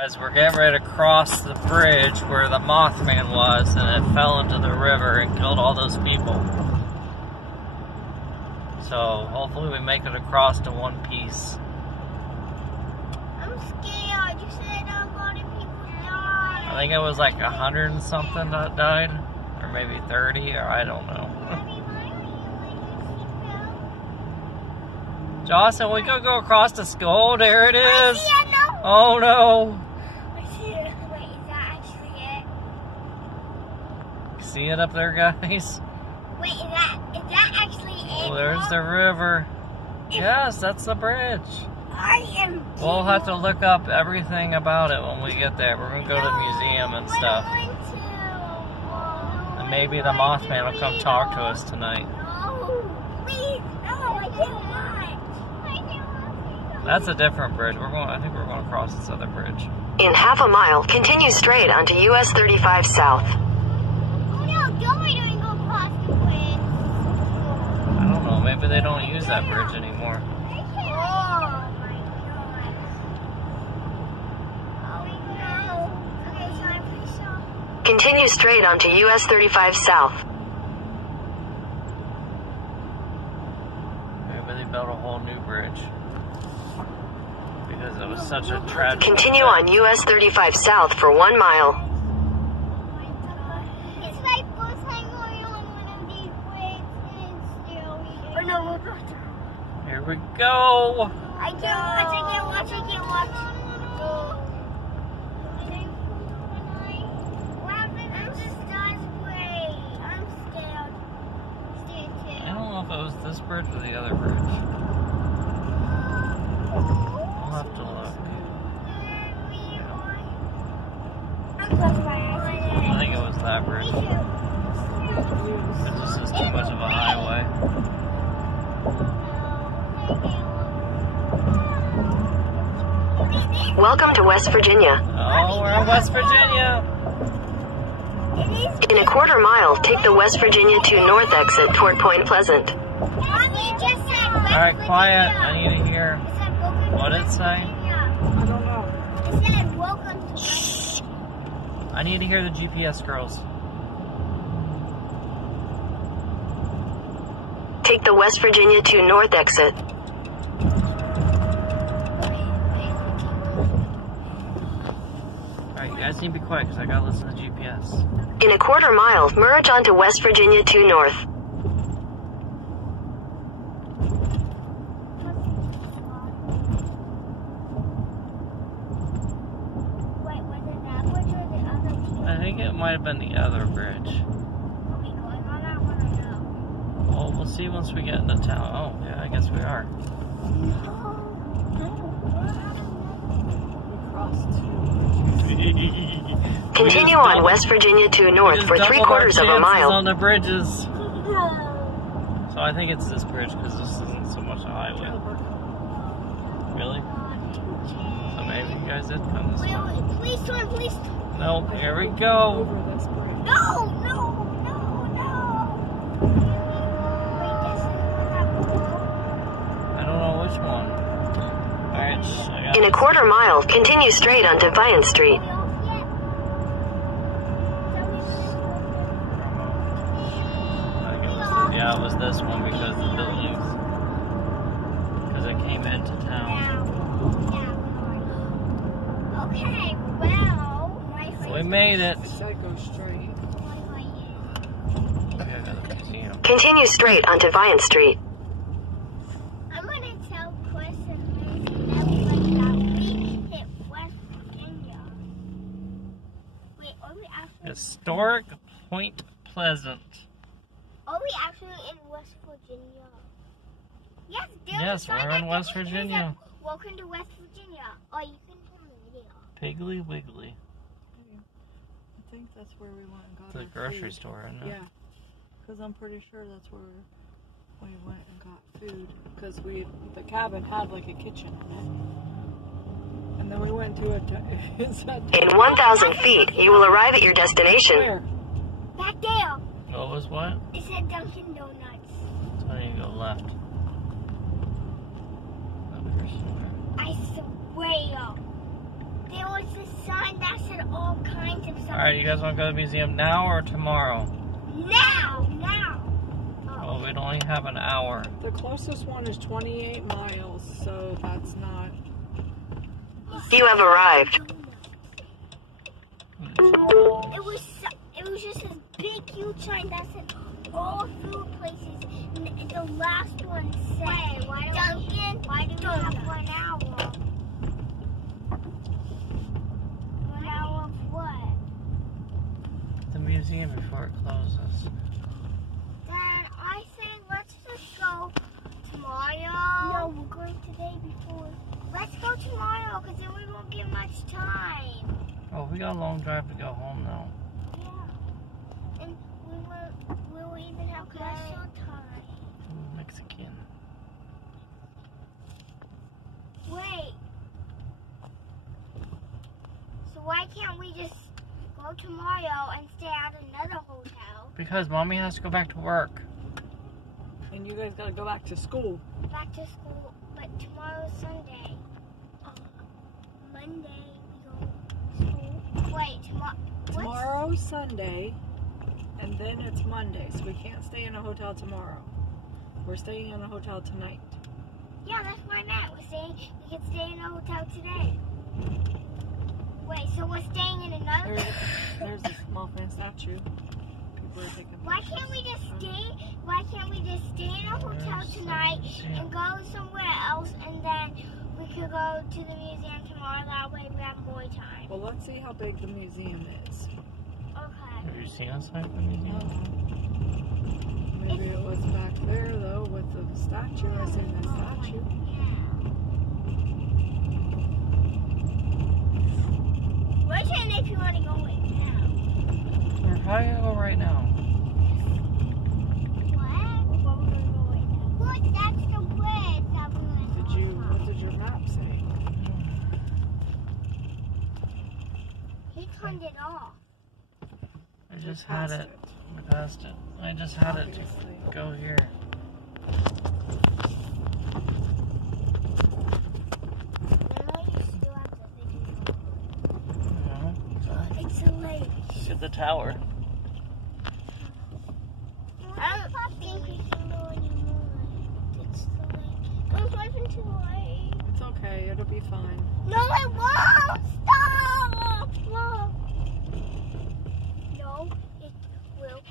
As we're getting ready to cross the bridge where the Mothman was, and it fell into the river and killed all those people. So hopefully we make it across to one piece. I'm scared. You said a lot of people died. I think it was like 100 and something that died, or maybe 30, or I don't know. Jocelyn, we could go across the school. There it is. Oh no. See it up there, guys? Wait, is that actually it? Oh, there's the river. Yes, that's the bridge. I am. We'll have to look up everything about it when we get there. We're gonna go to the museum and stuff. And maybe the Mothman will come talk to us tonight. No, please, no, I can't watch. That's a different bridge. I think we're going to cross this other bridge. In half a mile, continue straight onto US 35 South. Maybe they don't use that bridge anymore. Oh my God. Okay, so I'm pretty sure. Continue straight onto US 35 South. Maybe they built a whole new bridge. Because it was such a tragic Continue on US 35 South for 1 mile. Here we go. I can't watch. I'm just desperate. I'm scared. I don't know if it was this bridge or the other bridge. I'll have to look. I think it was that bridge. It just is too much of a highway. Welcome to West Virginia. Oh, we're in West Virginia. In a quarter mile, take the West Virginia to North exit toward Point Pleasant. Alright, quiet. I need to hear. What did it say? I don't know. It said welcome to Shh. I need to hear the GPS, girls. Take the West Virginia to North exit. Alright, you guys need to be quiet because I gotta listen to the GPS. In a quarter mile, merge onto West Virginia to North. Wait, was it that bridge or the other two? I think it might have been the other bridge. Are we going on that one or no? Well, we'll see once we get into town. Oh, yeah, I guess we are. Continue on West Virginia to North for 3/4 of a mile. On the bridges. So I think it's this bridge because this isn't so much a highway. Really? So maybe you guys did come this way. Please turn, please turn. Nope, here we go. No. I don't know which one. Alright, In a quarter mile, continue straight on Defiance Street. Yeah, it was this one because of the buildings. Because it came into town. Okay, well. We made it. Go straight. Continue straight on Defiance Street. I'm going to tell Chris and Lucy that we hit West Virginia. Wait, are we actually... Historic Point Pleasant. Are we actually in West Virginia? Yes, we're in West Virginia. Welcome to West Virginia. Or you can turn the video. Piggly Wiggly. I think that's where we went and got The our grocery food. store, isn't it? Yeah, because I'm pretty sure that's where we went and got food. Because the cabin had like a kitchen in it. And then we went to a... In 1,000 feet, you will arrive at your destination. Where? Back there. What was what? It said Dunkin' Donuts. So you go left. I swear. There was this all kinds of stuff. Alright, you guys want to go to the museum now or tomorrow? Now. Well, we'd only have an hour. The closest one is 28 miles, so that's not... You have arrived. It was just this big, huge sign that said all food places. And the last one said, Dunkin'. Why do we have 1 hour? 1 hour of what? The museum before it closes. Then I think let's just go tomorrow. No, we're going today before. Let's go tomorrow because then we won't get much time. Oh, we got a long drive to go home now. Yeah. And we will even have special time. Mexican. Wait. So why can't we just go tomorrow and stay at another hotel? Because Mommy has to go back to work. And you guys gotta go back to school. Back to school, but tomorrow's Sunday. Monday we go to school. Wait, Tomorrow's Sunday, and then it's Monday, so we can't stay in a hotel tomorrow. We're staying in a hotel tonight. Yeah, that's what I meant. We can stay in a hotel today. Wait, so we're staying in another? There's a small fan statue. People are taking Why can't we just stay? Why can't we just stay in a hotel tonight and go somewhere else, and then we could go to the museum tomorrow? That way we have more time. Well, let's see how big the museum is. Okay. Have you seen us like the museum? Maybe it was back there, though, with the statue. I seen the statue. Where's it if you want to go right now? We're probably gonna go right now. What? We're going to go right now. Look, that's the bridge that we're going to What did your map say? He turned it off. I just had it. We passed it. I just had it to go here. It's a lake. Look at the tower. I don't think we can go anymore. It's the lake. Don't drive into the lake. It's okay. It'll be fine. No, it won't. Stop. No, it will